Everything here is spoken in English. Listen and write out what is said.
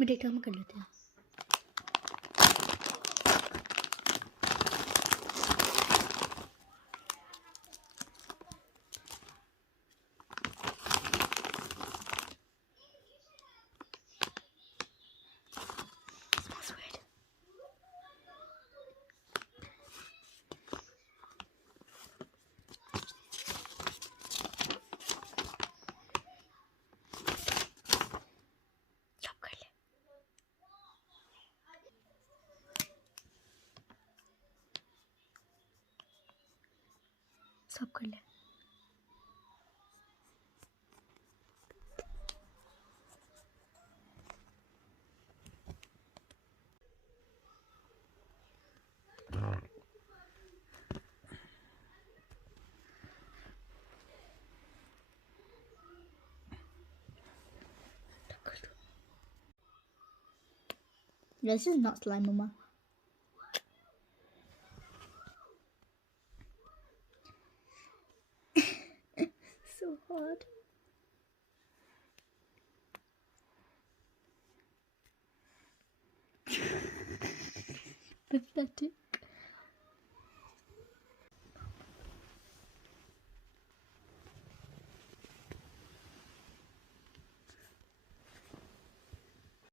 मेरे काम कर लेते हैं. सब कर ले. This is not slime, Mama. So hard. Pathetic.